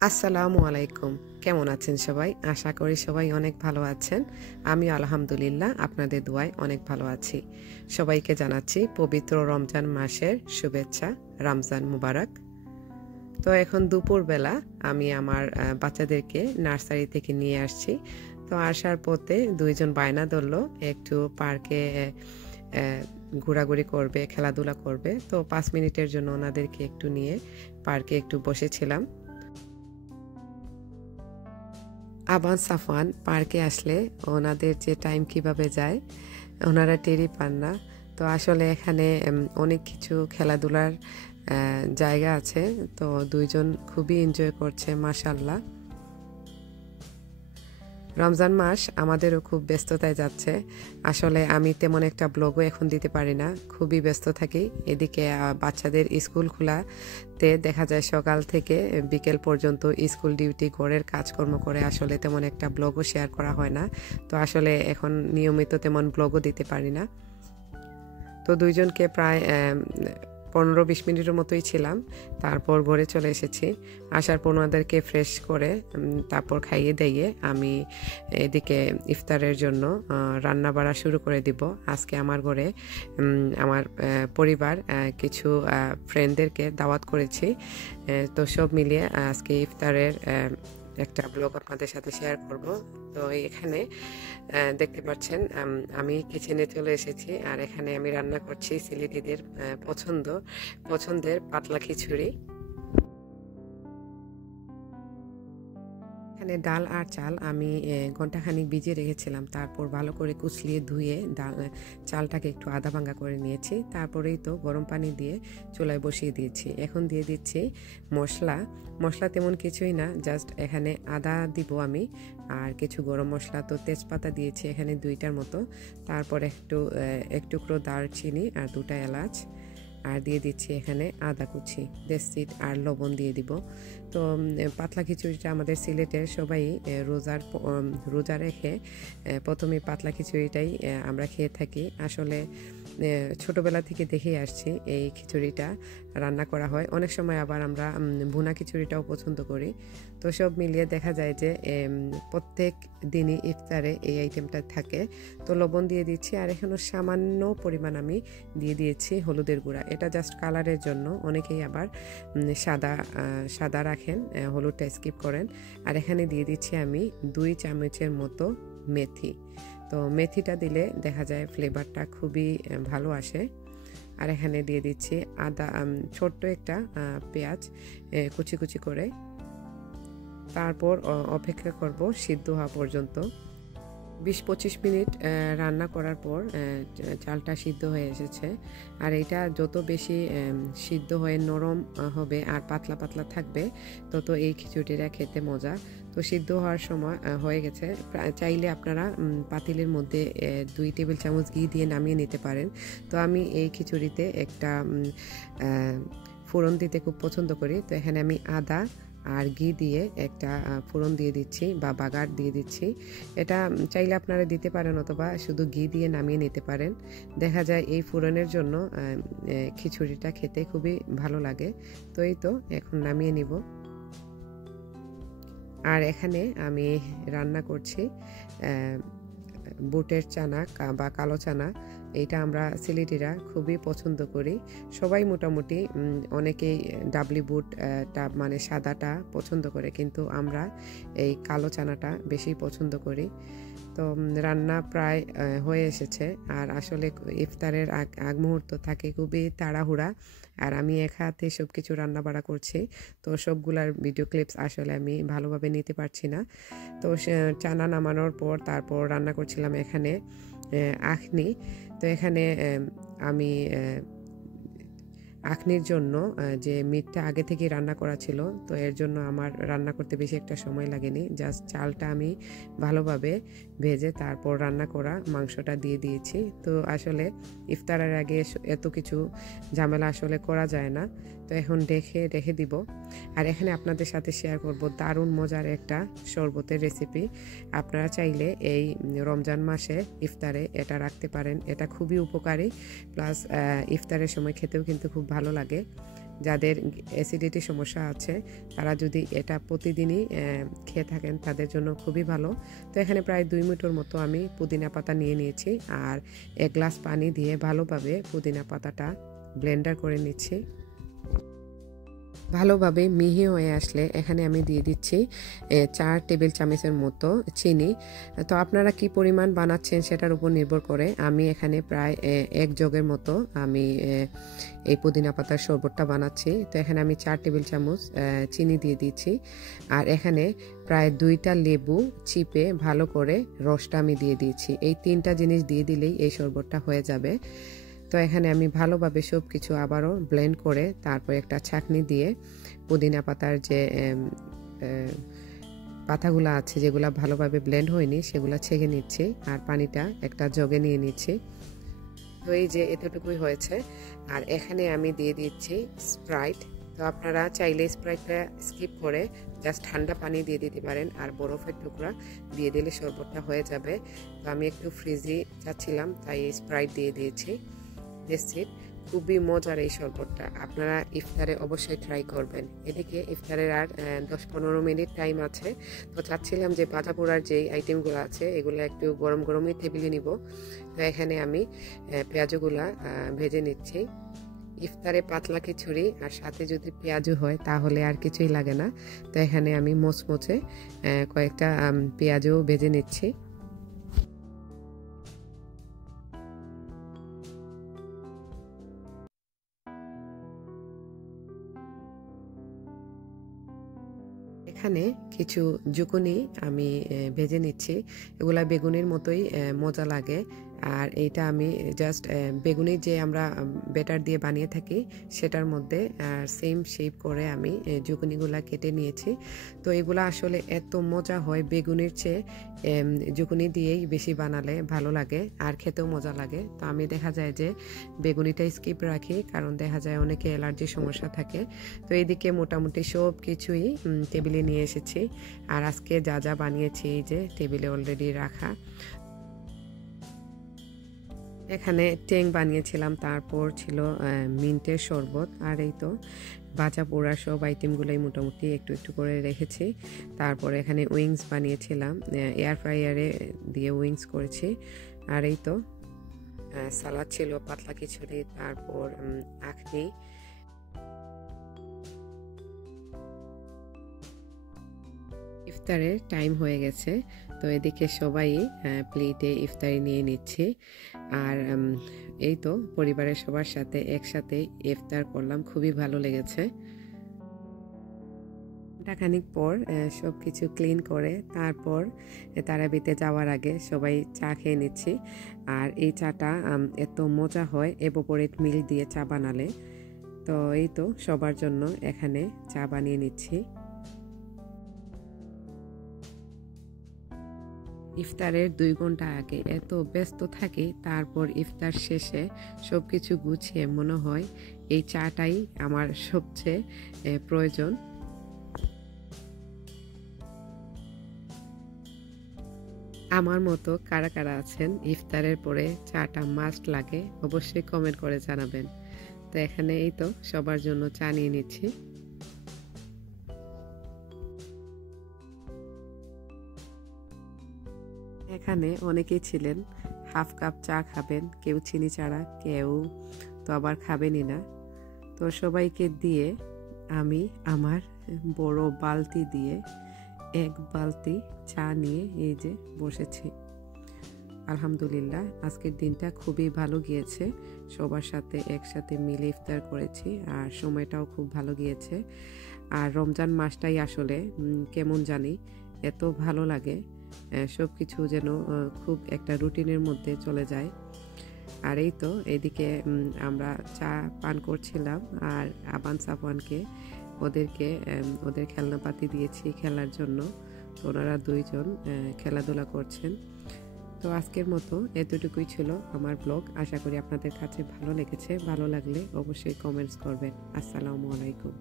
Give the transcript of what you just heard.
আসসালামু আলাইকুম। কেমন আছেন সবাই? আশা করি সবাই অনেক ভালো আছেন। আমি আলহামদুলিল্লাহ আপনাদের দোয়ায় অনেক ভালো আছি। সবাইকে জানাচ্ছি পবিত্র রমজান মাসের শুভেচ্ছা। রমজান মুবারক। তো এখন দুপুরবেলা আমি আমার বাচ্চাদেরকে নার্সারি থেকে নিয়ে আসছি। তো আসার পথে ২ জন বায়না ধরল একটু পার্কে ঘোরাঘুরি করবে, খেলাধুলা করবে। তো ৫ মিনিটের জন্য ওনাদেরকে একটু নিয়ে পার্কে একটু বসেছিলাম। আবান সাফওয়ান পার্কে আসলে ওনাদের যে টাইম কিভাবে যায় ওনারা টেরই পান না। তো আসলে এখানে অনেক কিছু খেলাধুলার জায়গা আছে। তো দুইজন খুবই এনজয় করছে মাশাআল্লাহ। রমজান মাস আমাদেরও খুব ব্যস্ততায় যাচ্ছে। আসলে আমি তেমন একটা ব্লগও এখন দিতে পারি না, খুবই ব্যস্ত থাকি। এদিকে বাচ্চাদের স্কুল খোলাতে দেখা যায় সকাল থেকে বিকেল পর্যন্ত স্কুল ডিউটি, ঘরের কাজকর্ম করে আসলে তেমন একটা ব্লগও শেয়ার করা হয় না। তো আসলে এখন নিয়মিত তেমন ব্লগও দিতে পারি না। তো দুইজনকে প্রায় ১৫-২০ মিনিটের মতোই ছিলাম, তারপর ঘরে চলে এসেছি। আসার পর ওনাদেরকে ফ্রেশ করে তারপর খাইয়ে দাইয়ে আমি এদিকে ইফতারের জন্য রান্না বাড়া শুরু করে দিব। আজকে আমার ঘরে আমার পরিবার কিছু ফ্রেন্ডদেরকে দাওয়াত করেছি। তো সব মিলিয়ে আজকে ইফতারের একটা ব্লগ আপনাদের সাথে শেয়ার করব। তো এখানে দেখতে পাচ্ছেন আমি কিচেনে চলে এসেছি, আর এখানে আমি রান্না করছি সিলেটিদের পছন্দের পাতলা খিচুড়ি। এখানে ডাল আর চাল আমি ঘন্টাখানিক ভিজিয়ে রেখেছিলাম, তারপর ভালো করে কুচলিয়ে ধুয়ে চালটাকে একটু আধা ভাঙ্গা করে নিয়েছি। তারপরেই তো গরম পানি দিয়ে চুলায় বসিয়ে দিয়েছি। এখন দিয়ে দিচ্ছি মশলা তেমন কিছুই না, জাস্ট এখানে আদা দিব আমি, আর কিছু গরম মশলা, তো তেজপাতা দিয়েছি এখানে ২টার মতো। তারপর এক টুকরো দারচিনি আর ২টা এলাচ, আর দিয়ে দিচ্ছি এখানে আদা কুচি, দেশিট আর লবণ দিয়ে দিব। তো পাতলা খিচুড়িটা আমাদের সিলেটের সবাই রোজা রেখে প্রথমে পাতলা খিচুড়িটাই আমরা খেয়ে থাকি। আসলে ছোটবেলা থেকে দেখেই আসছি এই খিচুড়িটা রান্না করা হয়। অনেক সময় আবার আমরা ভুনা খিচুড়িটাও পছন্দ করি। তো সব মিলিয়ে দেখা যায় যে প্রত্যেক দিনই ইফতারে এই আইটেমটা থাকে। তো লবণ দিয়ে দিচ্ছি, আর এখানে সামান্য পরিমাণ আমি দিয়ে দিয়েছি হলুদের গুঁড়া। এটা জাস্ট কালারের জন্য, অনেকেই আবার সাদা রাখেন, হলুদটা স্কিপ করেন। আর এখানে দিয়ে দিচ্ছি আমি ২ চামচের মতো মেথি। তো মেথিটা দিলে দেখা যায় ফ্লেভারটা খুবই ভালো আসে। আর এখানে দিয়ে দিচ্ছি ছোট্ট একটা পেঁয়াজ কুচি কুচি করে। তারপর অপেক্ষা করব সিদ্ধ হওয়া পর্যন্ত। ২০-২৫ মিনিট রান্না করার পর চালটা সিদ্ধ হয়ে এসেছে। আর এটা যত বেশি সিদ্ধ হয়ে নরম হবে আর পাতলা পাতলা থাকবে, তত এই খিচুড়িটা খেতে মজা। তো সিদ্ধ হওয়ার সময় হয়ে গেছে। চাইলে আপনারা পাতিলের মধ্যে ২ টেবিল চামচ ঘি দিয়ে নামিয়ে নিতে পারেন। তো আমি এই খিচুড়িতে একটা ফোড়ন দিতে খুব পছন্দ করি। তো এখানে আমি আদা আর ঘি দিয়ে একটা ফোড়ন দিয়ে দিচ্ছি বা বাগার দিয়ে দিচ্ছি। এটা চাইলে আপনারা দিতে পারেন অথবা শুধু ঘি দিয়ে নামিয়ে নিতে পারেন। দেখা যায় এই ফোড়নের জন্য খিচুড়িটা খেতে খুবই ভালো লাগে। তো এই তো এখন নামিয়ে নিব। আর এখানে আমি রান্না করছি বুটের চানা বা কালো চানা। এইটা আমরা সিলেটিরা খুবই পছন্দ করি। সবাই মোটামুটি অনেকেই ডাবলি বুটটা মানে সাদাটা পছন্দ করে, কিন্তু আমরা এই কালো চানাটা বেশি পছন্দ করি। তো রান্না প্রায় হয়ে এসেছে। আর আসলে ইফতারের আগ মুহূর্ত থাকে খুবই তাড়াহুড়া, আর আমি এক হাতে সব কিছু রান্না বাড়া করছি। তো সবগুলার ভিডিও ক্লিপস আসলে আমি ভালোভাবে নিতে পারছি না। তো চানা নামানোর পর তারপর রান্না করছিলাম এখানে আখনি। তো এখানে আমি আখনির জন্য যে মিটটা আগে থেকেই রান্না করা ছিল, তো এর জন্য আমার রান্না করতে বেশি একটা সময় লাগেনি। জাস্ট চালটা আমি ভালোভাবে ভেজে তারপর রান্না করা মাংসটা দিয়ে দিয়েছি। তো আসলে ইফতারের আগে এত কিছু ঝামেলা আসলে করা যায় না। তো এখন রেখে দিব। আর এখানে আপনাদের সাথে শেয়ার করব দারুণ মজার একটা শরবতের রেসিপি। আপনারা চাইলে এই রমজান মাসে ইফতারে এটা রাখতে পারেন। এটা খুবই উপকারী, প্লাস ইফতারের সময় খেতেও কিন্তু খুব ভালো লাগে। যাদের অ্যাসিডিটি সমস্যা আছে তারা যদি এটা প্রতিদিনই খেয়ে থাকেন তাদের জন্য খুবই ভালো। তো এখানে প্রায় 2 মুঠোর মতো আমি পুদিনা পাতা নিয়ে নিয়েছি আর 1 গ্লাস পানি দিয়ে ভালোভাবে পুদিনা পাতাটা ব্লেন্ডার করে নিচ্ছি। ভালোভাবে মিহি হয়ে আসলে এখানে আমি দিয়ে দিচ্ছি 4 টেবিল চামচের মতো চিনি। তো আপনারা কি পরিমাণ বানাচ্ছেন সেটার উপর নির্ভর করে আমি এখানে প্রায় 1 জগের মতো আমি এই পুদিনা পাতার শরবতটা বানাচ্ছি। তো এখানে আমি 4 টেবিল চামচ চিনি দিয়ে দিচ্ছি আর এখানে প্রায় 2টা লেবু চিপে ভালো করে রসটা আমি দিয়ে দিয়েছি। এই 3টা জিনিস দিয়ে দিলেই এই শরবতটা হয়ে যাবে। তো এখানে আমি ভালোভাবে সব কিছু আবারও ব্লেন্ড করে তারপর একটা ছাঁকনি দিয়ে পুদিনা পাতার যে পাতাগুলো আছে যেগুলো ভালোভাবে ব্লেন্ড হয়নি সেগুলো ছেঁকে নিচ্ছি আর পানিটা একটা জগে নিয়ে নিচ্ছি। তো এই যে এতটুকুই হয়েছে আর এখানে আমি দিয়ে দিচ্ছি স্প্রাইট। তো আপনারা চাইলে স্প্রাইটটা স্কিপ করে জাস্ট ঠান্ডা পানি দিয়ে দিতে পারেন আর বরফের টুকরা দিয়ে দিলে শরবতটা হয়ে যাবে। তো আমি একটু ফ্রিজে চাচ্ছিলাম তাই স্প্রাইট দিয়ে দিয়েছি। খুবই মজার এই শরবতটা, আপনারা ইফতারে অবশ্যই ট্রাই করবেন। এদিকে ইফতারের আর 10-15 মিনিট টাইম আছে। তো চাচ্ছিলাম যে ভাজা পোড়ার যেই আইটেমগুলো আছে এগুলো একটু গরম গরমই টেবিলে নিব। তো এখানে আমি পেঁয়াজগুলা ভেজে নিচ্ছি। ইফতারে পাতলা খিচুড়ি আর সাথে যদি পেঁয়াজু হয় তাহলে আর কিছুই লাগে না। তো এখানে আমি মোচমোচে কয়েকটা পেঁয়াজও ভেজে নিচ্ছি। এখানে কিছু জুকুনি আমি ভেজে নিচ্ছি। এগুলা বেগুনের মতোই মজা লাগে আর এইটা আমি জাস্ট বেগুনের যে আমরা ব্যাটার দিয়ে বানিয়ে থাকি সেটার মধ্যে সেম শেপ করে আমি জুকুনিগুলা কেটে নিয়েছি। তো এগুলা আসলে এত মজা হয়, বেগুনের চেয়ে জুকুনি দিয়েই বেশি বানালে ভালো লাগে আর খেতেও মজা লাগে। তো আমি দেখা যায় যে বেগুনিটা স্কিপ রাখি কারণ দেখা যায় অনেকে অ্যালার্জির সমস্যা থাকে। তো এইদিকে মোটামুটি সব কিছুই টেবিলে নিয়ে এসেছি আর আজকে যা যা বানিয়েছি এই যে টেবিলে অলরেডি রাখা। এখানে ট্যাং বানিয়েছিলাম, তারপর ছিল মিন্টের শরবত আর এই তো ভাজা পোড়া সব আইটেমগুলোই মোটামুটি একটু একটু করে রেখেছি। তারপর এখানে উইংস বানিয়েছিলাম, এয়ার ফ্রায়ারে দিয়ে উইংস করেছি। আর এই তো সালাদ ছিল, পাতলা খিচুড়ি, তারপর আখনি। ইফতারের টাইম হয়ে গেছে। তো এদিকে সবাই প্লেটে ইফতারি নিয়ে নিচ্ছে আর এই তো পরিবারের সবার সাথে একসাথে ইফতার করলাম, খুবই ভালো লেগেছে। খানিক পর সব কিছু ক্লিন করে তারপর তারাবিতে যাওয়ার আগে সবাই চা খেয়ে নিচ্ছি। আর এই চাটা এত মজা হয় এভোপোরেট মিল্ক দিয়ে চা বানালে। তো এই তো সবার জন্য এখানে চা বানিয়ে নিচ্ছি। ইফতারের 2 ঘন্টা আগে এত ব্যস্ত থাকি, তারপর ইফতার শেষে সব কিছু গুছিয়ে মনে হয় এই চাটাই আমার সবচেয়ে প্রয়োজন। আমার মতো কারা কারা আছেন ইফতারের পরে চাটা মাস্ট লাগে অবশ্যই কমেন্ট করে জানাবেন। তো এখানে এই তো সবার জন্য চা নিয়ে নিচ্ছি। এখানে অনেকেই ছিলেন, হাফ কাপ চা খাবেন, কেউ চিনি ছাড়া, কেউ তো আবার খাবেনই না। তো সবাইকে দিয়ে আমি আমার বড় বালতি দিয়ে 1 বালতি চা নিয়ে এই যে বসেছি। আলহামদুলিল্লাহ আজকের দিনটা খুবই ভালো গিয়েছে, সবার সাথে একসাথে মিলে ইফতার করেছি আর সময়টাও খুব ভালো গিয়েছে। আর রমজান মাসটাই আসলে কেমন জানি এত ভালো লাগে, সব কিছু যেন খুব একটা রুটিনের মধ্যে চলে যায়। আর এই তো এদিকে আমরা চা পান করছিলাম আর আবান সাফওয়ানকে ওদেরকে ওদের খেলনাপাতি দিয়েছি খেলার জন্য। তো ওনারা 2 জন খেলাধুলা করছেন। তো আজকের মতো এতটুকুই ছিল আমার ব্লগ। আশা করি আপনাদের কাছে ভালো লেগেছে। ভালো লাগলে অবশ্যই কমেন্টস করবেন। আসসালামু আলাইকুম।